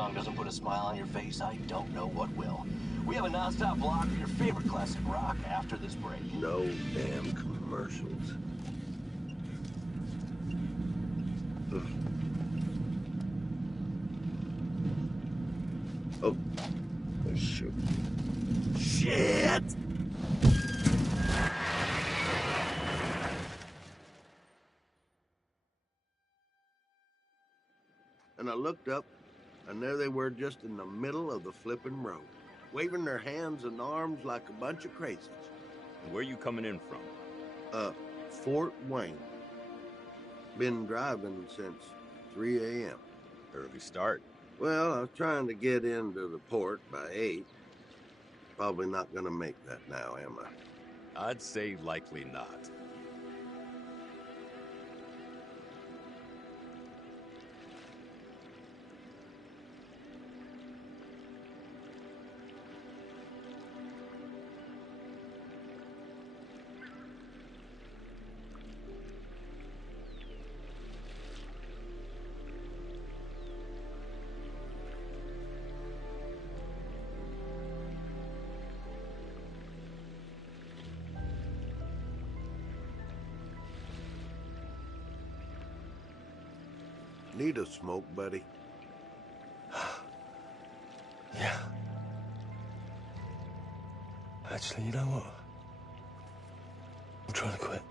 song doesn't put a smile on your face, I don't know what will. We have a non-stop block of your favorite classic rock after this break. No damn commercials. Ugh. Oh, shoot. Shit! And I looked up, and there they were just in the middle of the flipping road, waving their hands and arms like a bunch of crazies. And where are you coming in from? Fort Wayne. Been driving since 3 a.m. Early start. Well, I was trying to get into the port by 8. Probably not gonna make that now, am I? I'd say likely not. Need a smoke, buddy? Yeah. Actually, you know what? I'm trying to quit.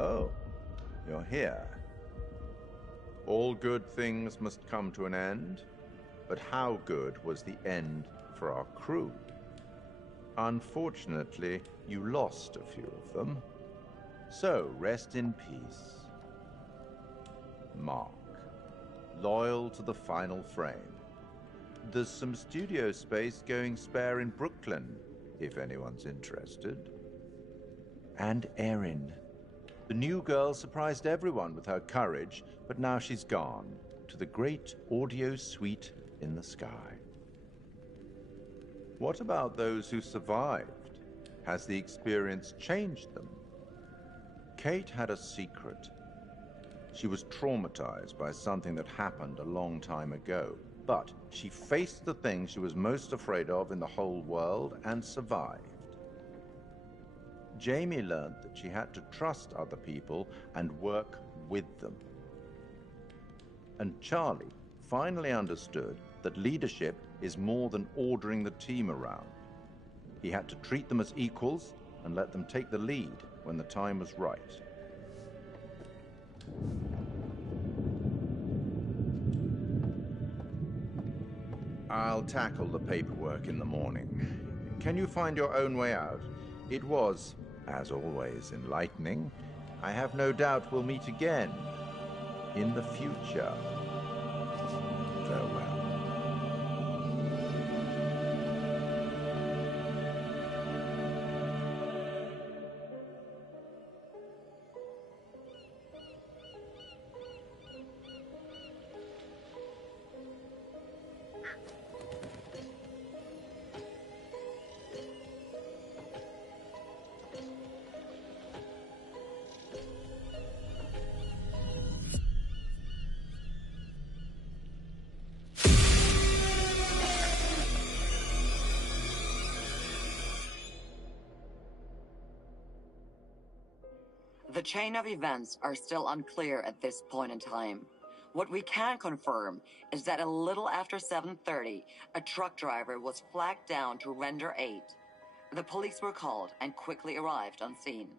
Oh, you're here. All good things must come to an end, but how good was the end for our crew? Unfortunately, you lost a few of them. So, rest in peace. Mark, loyal to the final frame. There's some studio space going spare in Brooklyn, if anyone's interested. And Erin. The new girl surprised everyone with her courage, but now she's gone to the great audio suite in the sky. What about those who survived? Has the experience changed them? Kate had a secret. She was traumatized by something that happened a long time ago, but she faced the thing she was most afraid of in the whole world and survived. Jamie learned that she had to trust other people and work with them. And Charlie finally understood that leadership is more than ordering the team around. He had to treat them as equals and let them take the lead when the time was right. I'll tackle the paperwork in the morning. Can you find your own way out? It was As always, enlightening. I have no doubt we'll meet again in the future. Farewell. The chain of events are still unclear at this point in time. What we can confirm is that a little after 7:30, a truck driver was flagged down to render aid. The police were called and quickly arrived on scene.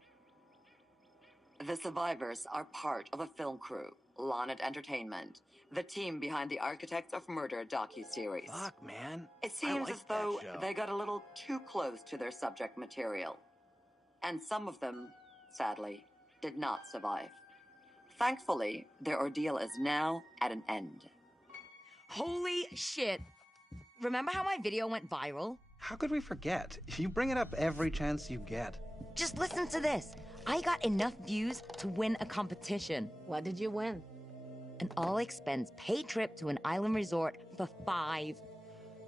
The survivors are part of a film crew, Lonnet Entertainment, the team behind the Architects of Murder docuseries. Fuck, man. It seems like as though that show. they got a little too close to their subject material. And some of them, sadly, did not survive. Thankfully, their ordeal is now at an end. Holy shit. Remember how my video went viral? How could we forget? You bring it up every chance you get. Just listen to this. I got enough views to win a competition. What did you win? An all-expense paid trip to an island resort for 5.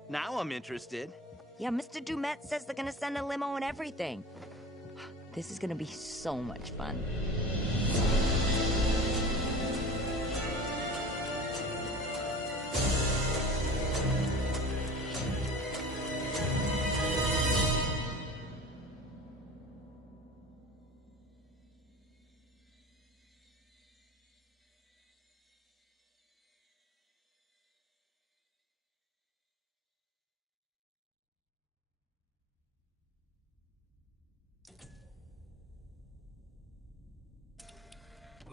Now I'm interested. Yeah, Mr. Dumet says they're gonna send a limo and everything. This is gonna be so much fun.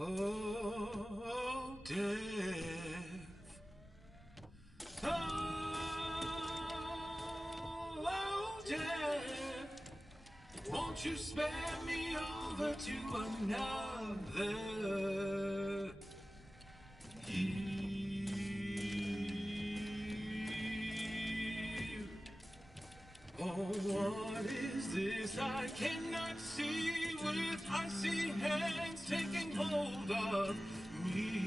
Oh, death. Oh, death. Won't you spare me over to another year? Oh, what is this I cannot see with icy hands taking hold of me?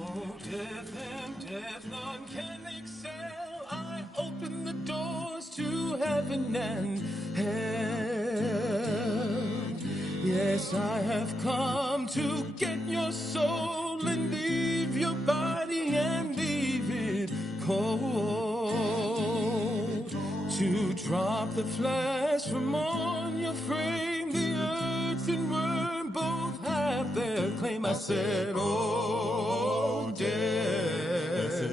Oh, death and death, none can excel. I open the doors to heaven and hell. Yes, I have come to get your soul and leave your body and leave it cold. To drop the flesh from on your frame, the earth and worm both have their claim. I said, oh, death,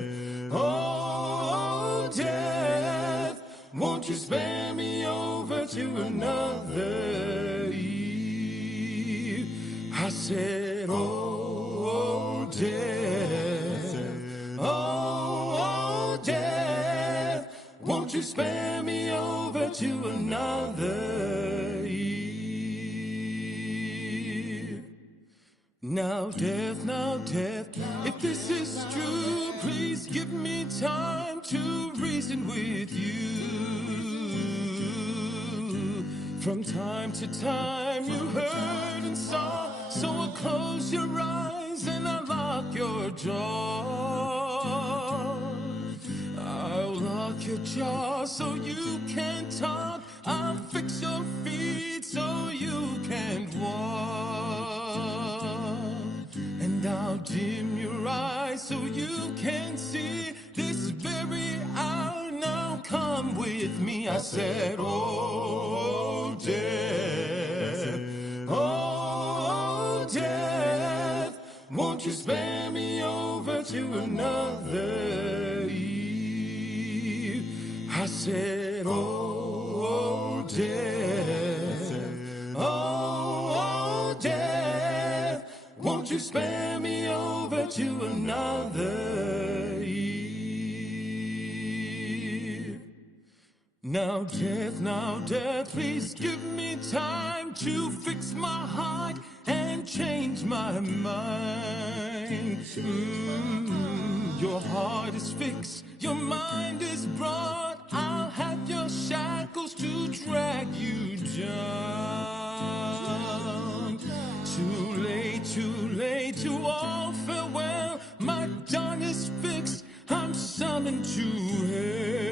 oh, death, won't you spare me over to another eve? I said, oh, death, oh, death, won't you spare me over to another eve? Now, death, if this is true, please give me time to reason with you. From time to time you heard and saw, so I'll close your eyes and unlock your jaw. I'll lock your jaw so you can talk. I'll fix your feet so you can walk. And I'll dim your eyes so you can see this very hour. Now come with me. I said, oh, death, oh, death, won't you spare me over to another eve? I said, oh, death, oh, death, won't you spare me over to another eve? Now death, please give me time to fix my heart and change my mind. Your heart is fixed, your mind is brought. I'll have your shackles to drag you down. Too late to all farewell. My dawn is fixed, I'm summoned to hell.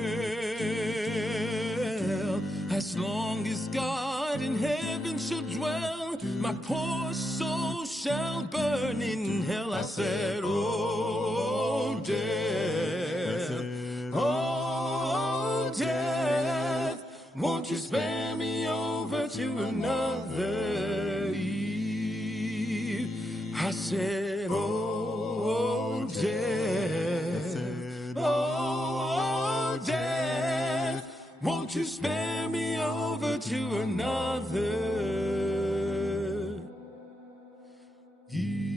As long as God in heaven shall dwell, my poor soul shall burn in hell. I said, oh, death, oh, death, won't you spare me over to another eve? I said, oh, death, oh, death, won't you spare me over to another eve?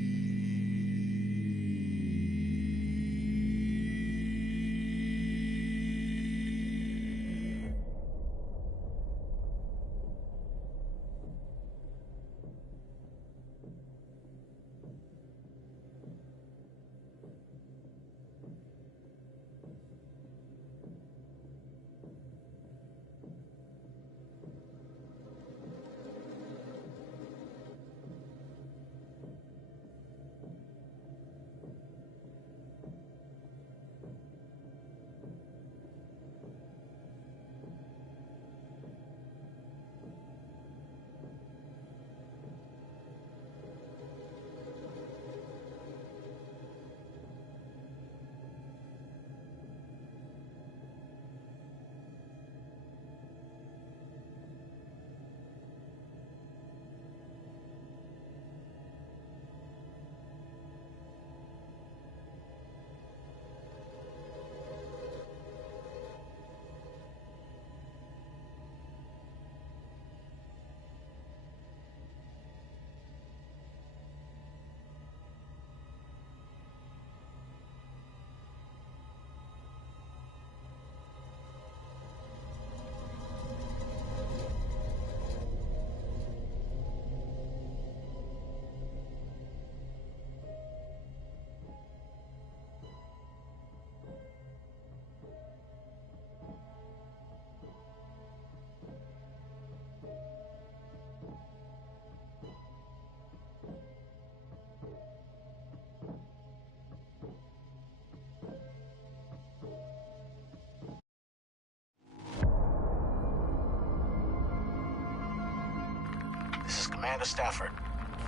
This is Commander Stafford,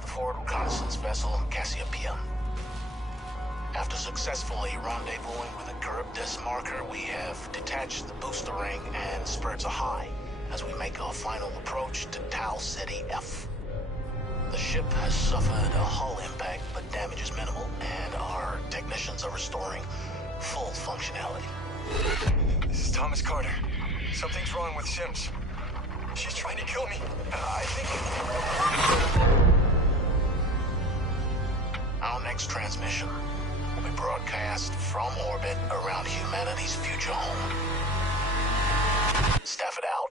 the forward reconnaissance vessel Cassiopeia. After successfully rendezvousing with a Charybdis marker, we have detached the booster ring and spurts are high as we make our final approach to Tau Ceti F. The ship has suffered a hull impact, but damage is minimal, and our technicians are restoring full functionality. This is Thomas Carter. Something's wrong with Sims. She's trying to kill me. I think... Our next transmission will be broadcast from orbit around humanity's future home. Stafford out.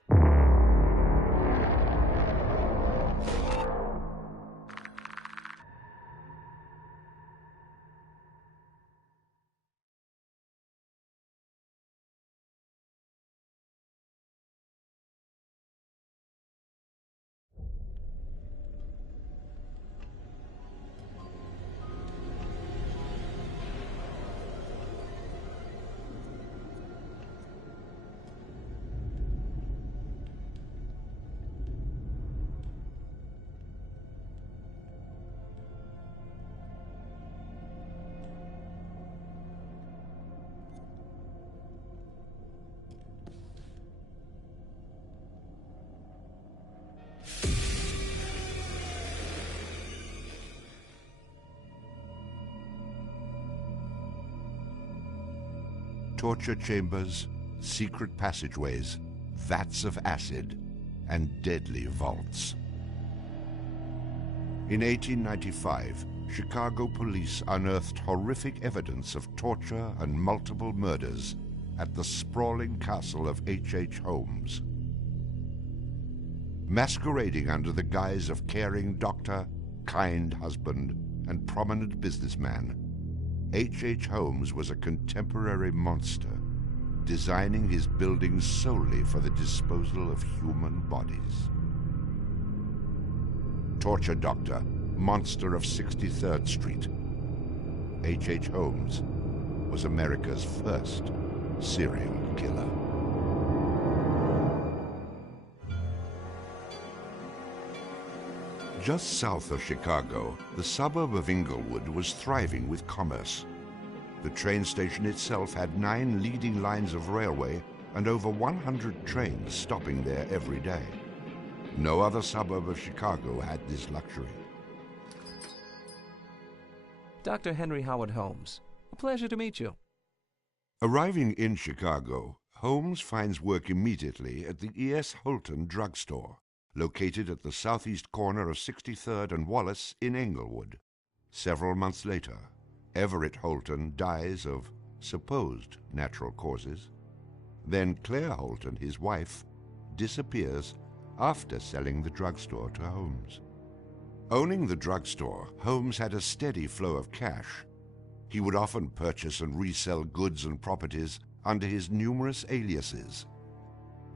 Torture chambers, secret passageways, vats of acid, and deadly vaults. In 1895, Chicago police unearthed horrific evidence of torture and multiple murders at the sprawling castle of H.H. Holmes. Masquerading under the guise of caring doctor, kind husband, and prominent businessman, H.H. Holmes was a contemporary monster, designing his buildings solely for the disposal of human bodies. Torture Doctor, Monster of 63rd Street, H.H. Holmes was America's first serial killer. Just south of Chicago, the suburb of Englewood was thriving with commerce. The train station itself had 9 leading lines of railway and over 100 trains stopping there every day. No other suburb of Chicago had this luxury. Dr. Henry Howard Holmes, a pleasure to meet you. Arriving in Chicago, Holmes finds work immediately at the E.S. Holton drugstore, located at the southeast corner of 63rd and Wallace in Englewood. Several months later, Everett Holton dies of supposed natural causes. Then Claire Holton, his wife, disappears after selling the drugstore to Holmes. Owning the drugstore, Holmes had a steady flow of cash. He would often purchase and resell goods and properties under his numerous aliases.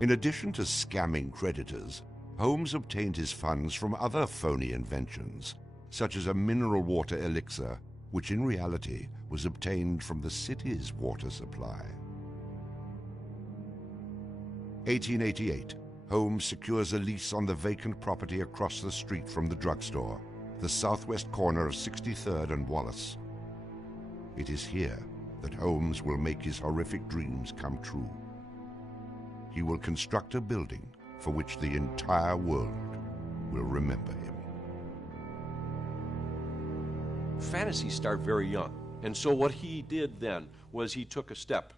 In addition to scamming creditors, Holmes obtained his funds from other phony inventions, such as a mineral water elixir, which in reality was obtained from the city's water supply. 1888, Holmes secures a lease on the vacant property across the street from the drugstore, the southwest corner of 63rd and Wallace. It is here that Holmes will make his horrific dreams come true. He will construct a building for which the entire world will remember him. Fantasies start very young, and so what he did then was he took a step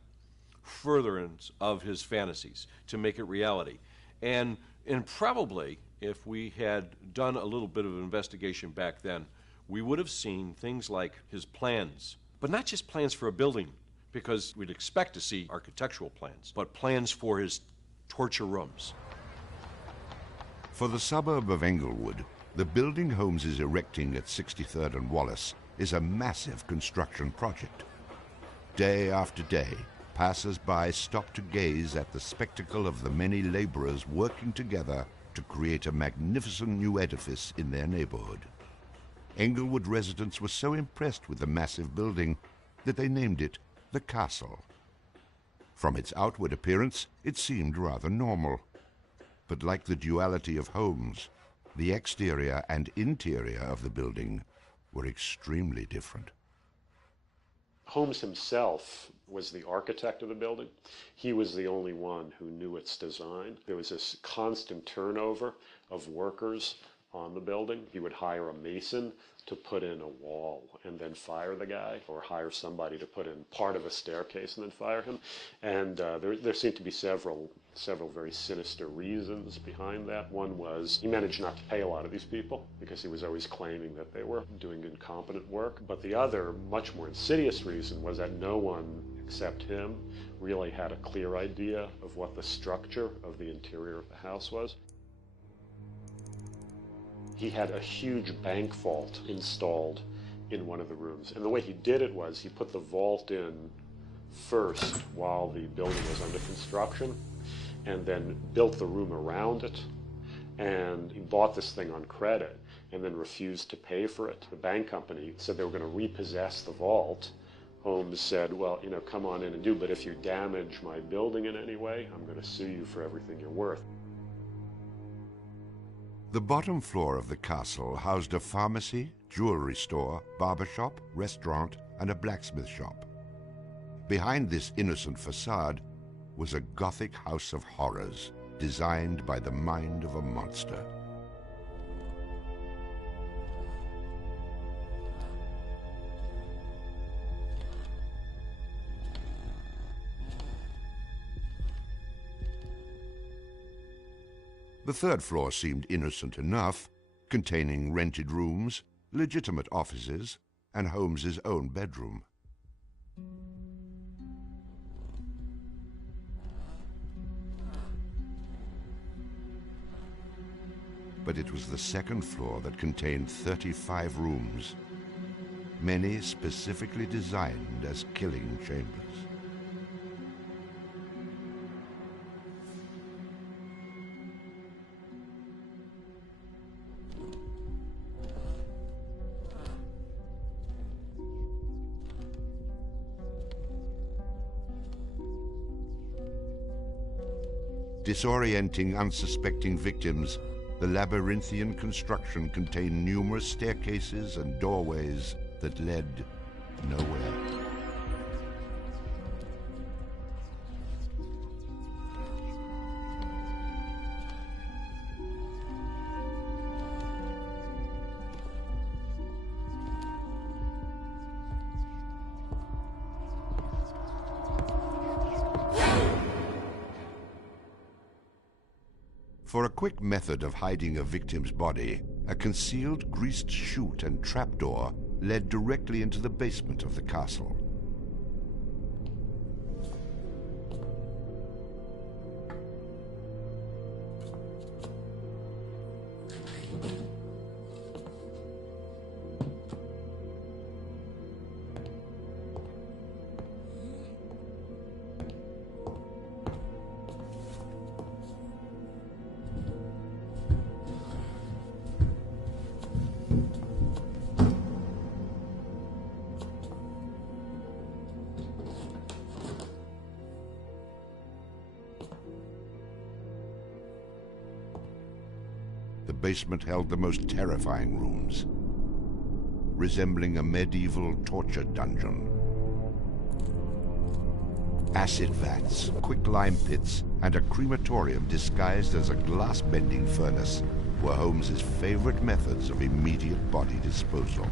furtherance of his fantasies to make it reality. And probably, if we had done a little bit of investigation back then, we would have seen things like his plans, but not just plans for a building, because we'd expect to see architectural plans, but plans for his torture rooms. For the suburb of Englewood, the building Holmes is erecting at 63rd and Wallace is a massive construction project. Day after day, passers-by stop to gaze at the spectacle of the many laborers working together to create a magnificent new edifice in their neighborhood. Englewood residents were so impressed with the massive building that they named it the Castle. From its outward appearance, it seemed rather normal. But like the duality of Holmes, the exterior and interior of the building were extremely different. Holmes himself was the architect of the building. He was the only one who knew its design. There was this constant turnover of workers on the building. He would hire a mason to put in a wall and then fire the guy, or hire somebody to put in part of a staircase and then fire him. And there seemed to be several very sinister reasons behind that. One was he managed not to pay a lot of these people because he was always claiming that they were doing incompetent work. But the other, much more insidious reason was that no one except him really had a clear idea of what the structure of the interior of the house was. He had a huge bank vault installed in one of the rooms. And the way he did it was he put the vault in first while the building was under construction, and then built the room around it. And he bought this thing on credit and then refused to pay for it. The bank company said they were going to repossess the vault. Holmes said, well, come on in and do, but if you damage my building in any way, I'm going to sue you for everything you're worth. The bottom floor of the castle housed a pharmacy, jewelry store, barber shop, restaurant, and a blacksmith shop. Behind this innocent facade was a Gothic house of horrors designed by the mind of a monster. The third floor seemed innocent enough, containing rented rooms, legitimate offices, and Holmes's own bedroom. but it was the second floor that contained 35 rooms, many specifically designed as killing chambers. Disorienting unsuspecting victims, the labyrinthian construction contained numerous staircases and doorways that led nowhere. For a quick method of hiding a victim's body, a concealed greased chute and trapdoor led directly into the basement of the castle. The basement held the most terrifying rooms, resembling a medieval torture dungeon. Acid vats, quicklime pits, and a crematorium disguised as a glass-bending furnace were Holmes's favorite methods of immediate body disposal.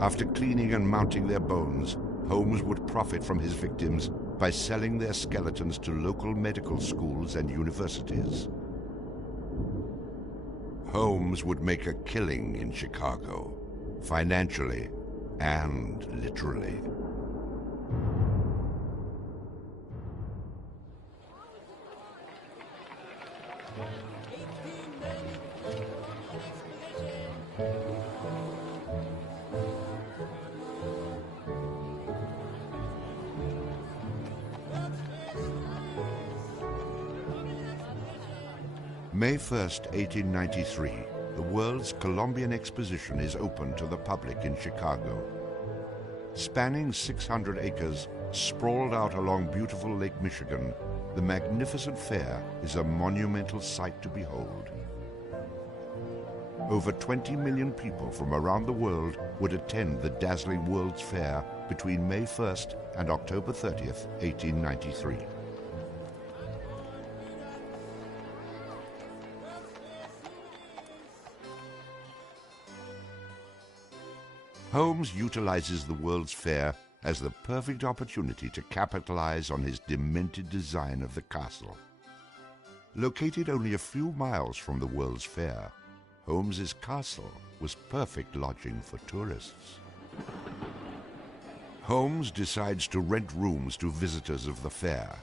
After cleaning and mounting their bones, Holmes would profit from his victims by selling their skeletons to local medical schools and universities. Holmes would make a killing in Chicago, financially and literally. May 1st, 1893, the World's Columbian Exposition is open to the public in Chicago. Spanning 600 acres, sprawled out along beautiful Lake Michigan, the magnificent fair is a monumental sight to behold. Over 20 million people from around the world would attend the dazzling World's Fair between May 1st and October 30th, 1893. Holmes utilizes the World's Fair as the perfect opportunity to capitalize on his demented design of the castle. Located only a few miles from the World's Fair, Holmes's castle was perfect lodging for tourists. Holmes decides to rent rooms to visitors of the fair.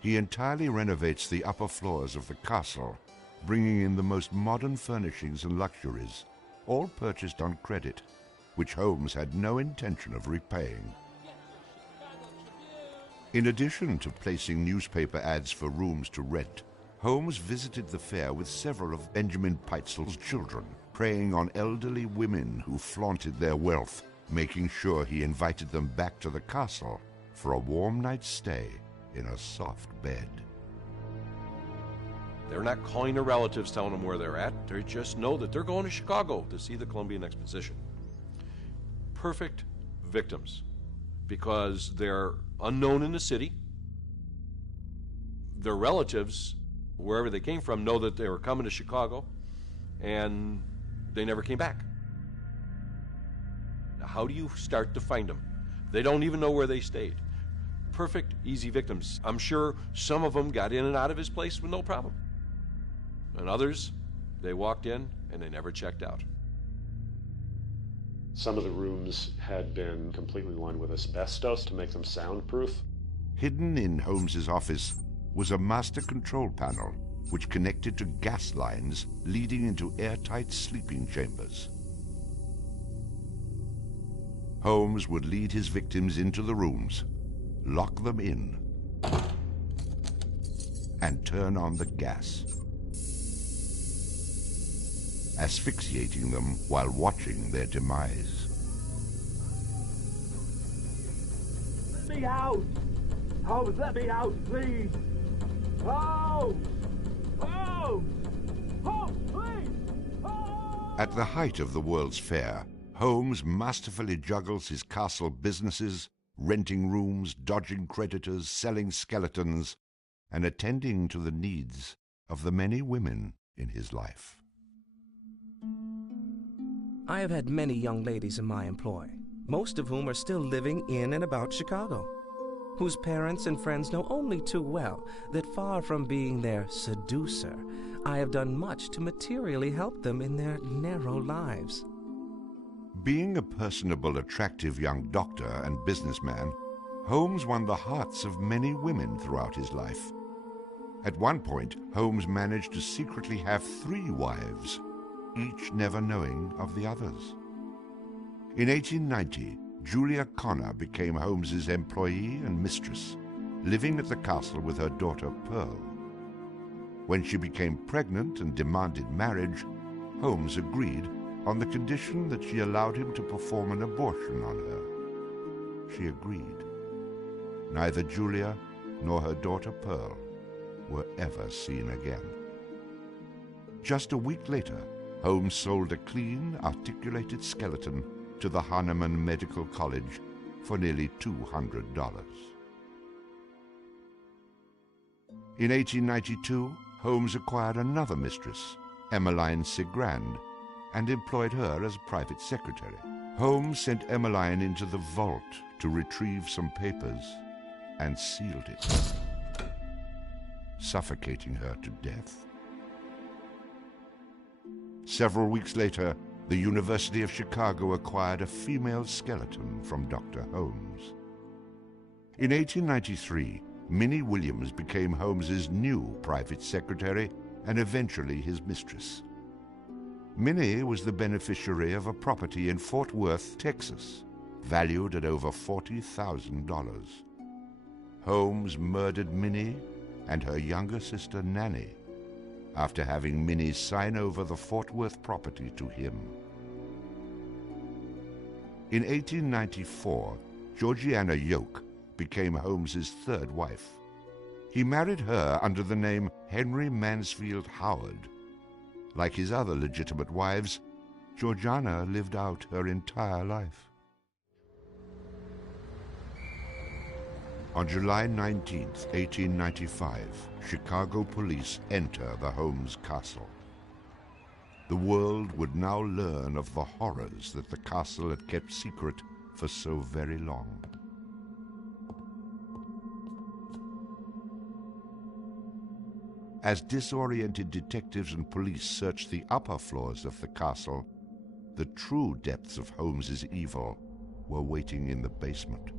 He entirely renovates the upper floors of the castle, bringing in the most modern furnishings and luxuries, all purchased on credit, which Holmes had no intention of repaying. In addition to placing newspaper ads for rooms to rent, Holmes visited the fair with several of Benjamin Pitezel's children, preying on elderly women who flaunted their wealth, making sure he invited them back to the castle for a warm night's stay in a soft bed. They're not calling their relatives, telling them where they're at. They just know that they're going to Chicago to see the Columbian Exposition. perfect victims because they're unknown in the city. Their relatives, wherever they came from, know that they were coming to Chicago, and they never came back. Now, how do you start to find them? They don't even know where they stayed. Perfect, easy victims. I'm sure some of them got in and out of his place with no problem. And others, they walked in and they never checked out. Some of the rooms had been completely lined with asbestos to make them soundproof. Hidden in Holmes's office was a master control panel which connected to gas lines leading into airtight sleeping chambers. Holmes would lead his victims into the rooms, lock them in, and turn on the gas, asphyxiating them while watching their demise. Let me out! Holmes, let me out, please! Holmes! Holmes! Holmes, please! Holmes! At the height of the World's Fair, Holmes masterfully juggles his castle businesses, renting rooms, dodging creditors, selling skeletons, and attending to the needs of the many women in his life. I have had many young ladies in my employ, most of whom are still living in and about Chicago, whose parents and friends know only too well that far from being their seducer, I have done much to materially help them in their narrow lives. Being a personable, attractive young doctor and businessman, Holmes won the hearts of many women throughout his life. At one point, Holmes managed to secretly have 3 wives, each never knowing of the others. In 1890, Julia Connor became Holmes's employee and mistress, living at the castle with her daughter Pearl. When she became pregnant and demanded marriage, Holmes agreed on the condition that she allowed him to perform an abortion on her. She agreed. Neither Julia nor her daughter Pearl were ever seen again. Just a week later, Holmes sold a clean, articulated skeleton to the Hahnemann Medical College for nearly $200. In 1892, Holmes acquired another mistress, Emmeline Cigrand, and employed her as private secretary. Holmes sent Emmeline into the vault to retrieve some papers and sealed it, suffocating her to death. Several weeks later, the University of Chicago acquired a female skeleton from Dr. Holmes. In 1893, Minnie Williams became Holmes's new private secretary and eventually his mistress. Minnie was the beneficiary of a property in Fort Worth, Texas, valued at over $40,000. Holmes murdered Minnie and her younger sister Nanny after having Minnie sign over the Fort Worth property to him. In 1894, Georgiana Yoke became Holmes's 3rd wife. He married her under the name Henry Mansfield Howard. Like his other legitimate wives, Georgiana lived out her entire life. On July 19, 1895, Chicago police enter the Holmes castle. The world would now learn of the horrors that the castle had kept secret for so very long. As disoriented detectives and police searched the upper floors of the castle, the true depths of Holmes's evil were waiting in the basement.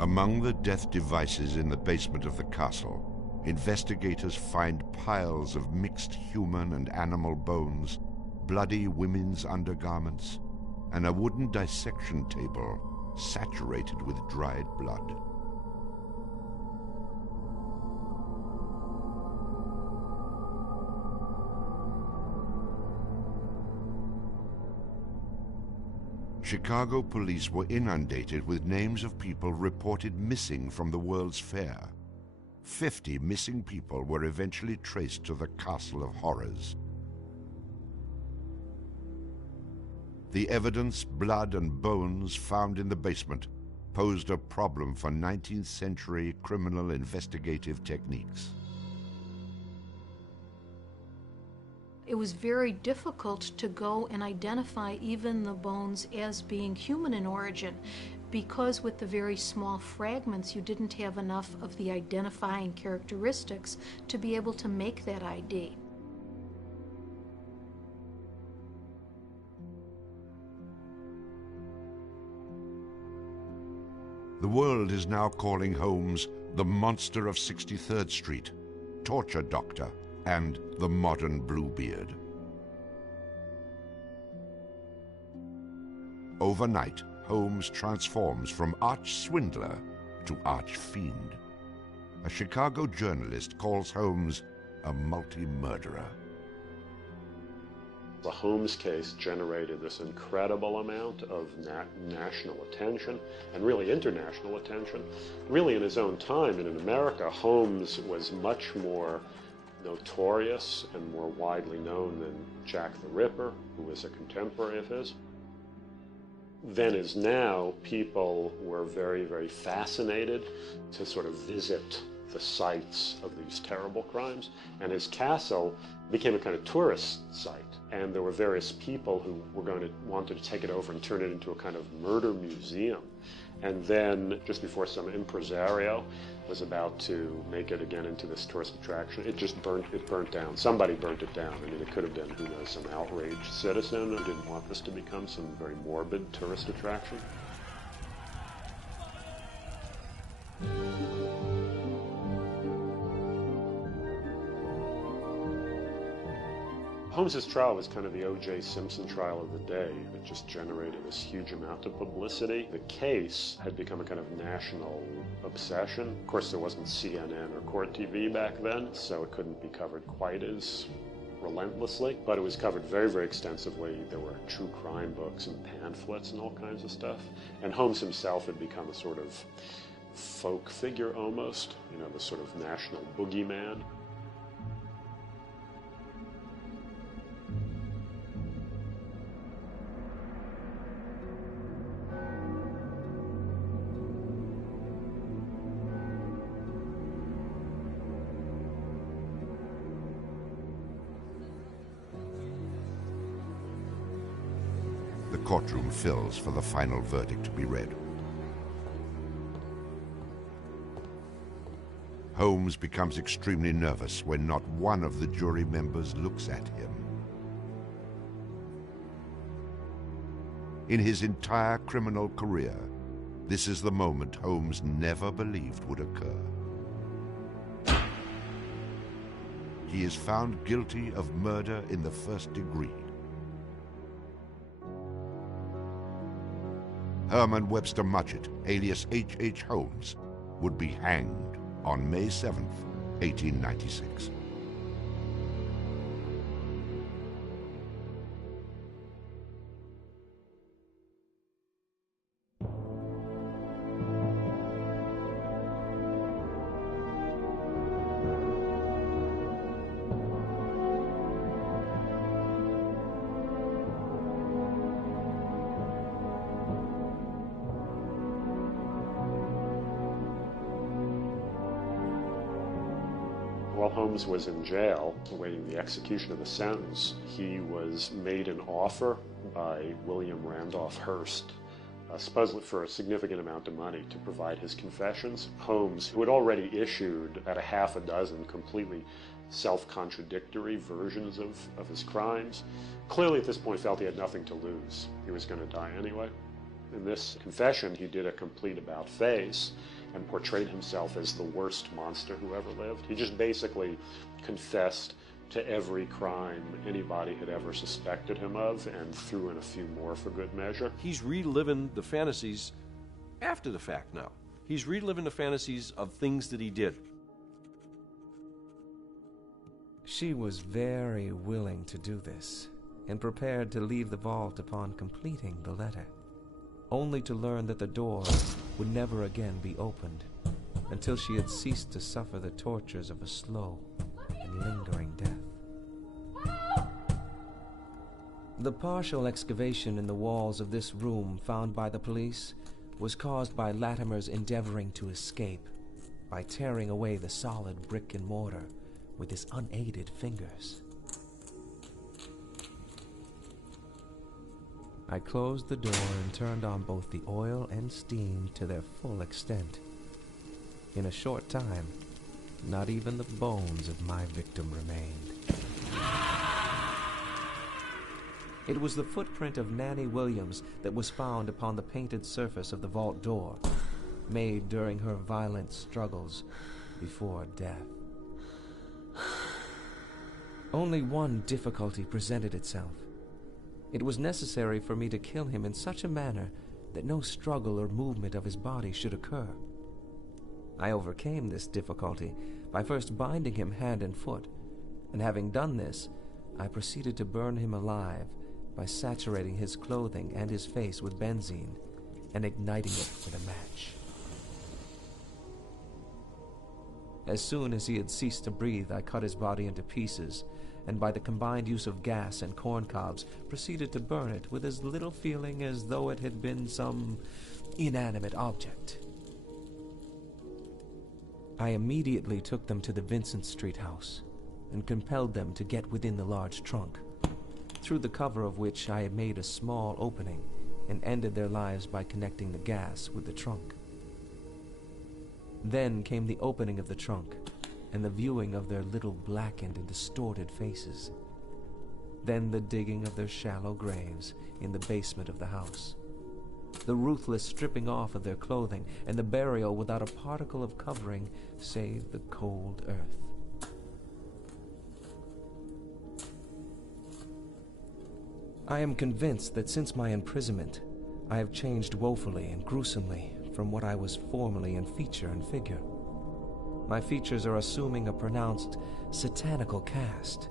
Among the death devices in the basement of the castle, investigators find piles of mixed human and animal bones, bloody women's undergarments, and a wooden dissection table saturated with dried blood. Chicago police were inundated with names of people reported missing from the World's Fair. 50 missing people were eventually traced to the Castle of Horrors. The evidence, blood and bones found in the basement posed a problem for 19th century criminal investigative techniques. It was very difficult to go and identify even the bones as being human in origin, because with the very small fragments you didn't have enough of the identifying characteristics to be able to make that ID. The world is now calling Holmes the Monster of 63rd Street, Torture Doctor, and the Modern Bluebeard. Overnight, Holmes transforms from arch-swindler to arch-fiend. A Chicago journalist calls Holmes a multi-murderer. The Holmes case generated this incredible amount of national attention and really international attention. Really in his own time and in America, Holmes was much more notorious and more widely known than Jack the Ripper, who was a contemporary of his. Then as now, people were very, very fascinated to sort of visit the sites of these terrible crimes, and his castle became a kind of tourist site, and there were various people who were wanted to take it over and turn it into a kind of murder museum. And then just before some impresario was about to make it again into this tourist attraction, it burnt down. Somebody burnt it down. I mean, it could have been, who knows, some outraged citizen who didn't want this to become some very morbid tourist attraction. Holmes's trial was kind of the O.J. Simpson trial of the day. It just generated this huge amount of publicity. The case had become a kind of national obsession. Of course, there wasn't CNN or Court TV back then, so it couldn't be covered quite as relentlessly, but it was covered very, very extensively. There were true crime books and pamphlets and all kinds of stuff. And Holmes himself had become a sort of folk figure almost, you know, the sort of national boogeyman. The courtroom fills for the final verdict to be read. Holmes becomes extremely nervous when not one of the jury members looks at him. In his entire criminal career, this is the moment Holmes never believed would occur. He is found guilty of murder in the first degree. Herman Webster Mudgett, alias H.H. Holmes, would be hanged on May 7th, 1896. While Holmes was in jail, awaiting the execution of the sentence, he was made an offer by William Randolph Hearst, supposedly for a significant amount of money, to provide his confessions. Holmes, who had already issued about a half a dozen completely self-contradictory versions of his crimes, clearly at this point felt he had nothing to lose. He was going to die anyway. In this confession, he did a complete about-face and portrayed himself as the worst monster who ever lived. He just basically confessed to every crime anybody had ever suspected him of and threw in a few more for good measure. He's reliving the fantasies after the fact now. He's reliving the fantasies of things that he did. She was very willing to do this, and prepared to leave the vault upon completing the letter, only to learn that the door would never again be opened until she had ceased to suffer the tortures of a slow and lingering death. The partial excavation in the walls of this room found by the police was caused by Latimer's endeavoring to escape by tearing away the solid brick and mortar with his unaided fingers. I closed the door and turned on both the oil and steam to their full extent. In a short time, not even the bones of my victim remained. It was the footprint of Nanny Williams that was found upon the painted surface of the vault door, made during her violent struggles before death. Only one difficulty presented itself. It was necessary for me to kill him in such a manner that no struggle or movement of his body should occur. I overcame this difficulty by first binding him hand and foot, and having done this, I proceeded to burn him alive by saturating his clothing and his face with benzene and igniting it with a match. As soon as he had ceased to breathe, I cut his body into pieces, and by the combined use of gas and corn cobs, proceeded to burn it with as little feeling as though it had been some inanimate object. I immediately took them to the Vincent Street house, and compelled them to get within the large trunk, through the cover of which I had made a small opening, and ended their lives by connecting the gas with the trunk. Then came the opening of the trunk, and the viewing of their little blackened and distorted faces. Then the digging of their shallow graves in the basement of the house. The ruthless stripping off of their clothing, and the burial without a particle of covering save the cold earth. I am convinced that since my imprisonment, I have changed woefully and gruesomely from what I was formerly in feature and figure. My features are assuming a pronounced satanical cast.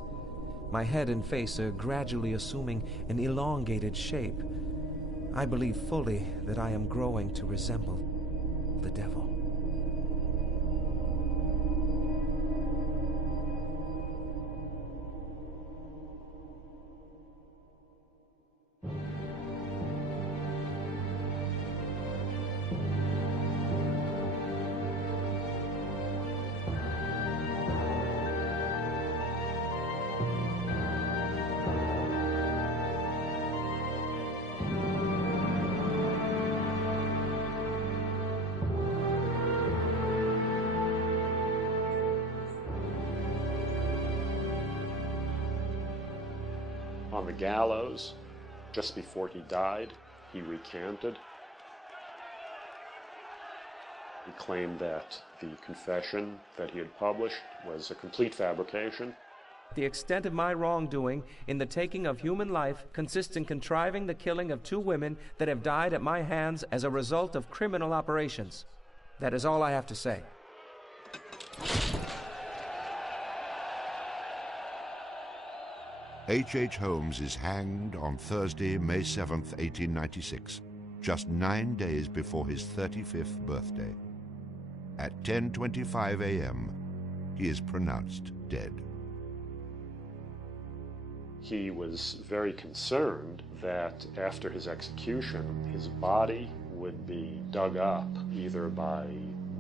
My head and face are gradually assuming an elongated shape. I believe fully that I am growing to resemble the devil. On the gallows, just before he died, he recanted. He claimed that the confession that he had published was a complete fabrication. The extent of my wrongdoing in the taking of human life consists in contriving the killing of 2 women that have died at my hands as a result of criminal operations. That is all I have to say. H. Holmes is hanged on Thursday, May 7th, 1896, just 9 days before his 35th birthday. At 10:25 a.m., he is pronounced dead. He was very concerned that after his execution, his body would be dug up either by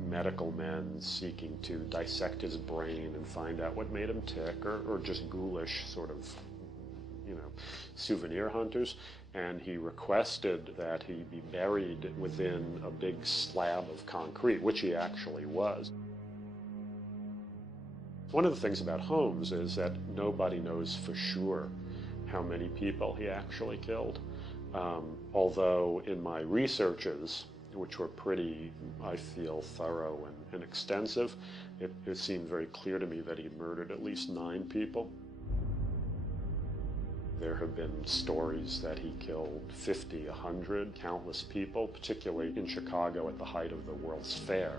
medical men seeking to dissect his brain and find out what made him tick, or just ghoulish sort of, souvenir hunters, and he requested that he be buried within a big slab of concrete, which he actually was. One of the things about Holmes is that nobody knows for sure how many people he actually killed. Although in my researches, which were pretty, I feel, thorough and extensive, it seemed very clear to me that he murdered at least 9 people. There have been stories that he killed 50, 100, countless people, particularly in Chicago at the height of the World's Fair.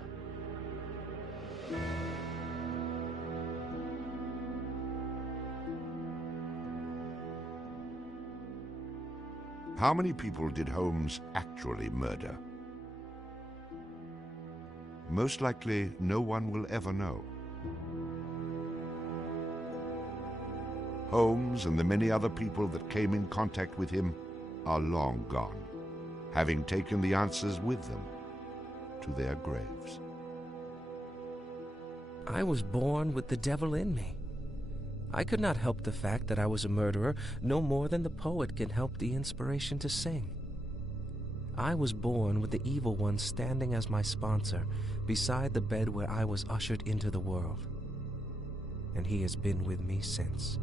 How many people did Holmes actually murder? Most likely, no one will ever know. Holmes and the many other people that came in contact with him are long gone, having taken the answers with them to their graves. I was born with the devil in me. I could not help the fact that I was a murderer no more than the poet can help the inspiration to sing. I was born with the evil one standing as my sponsor beside the bed where I was ushered into the world. And he has been with me since.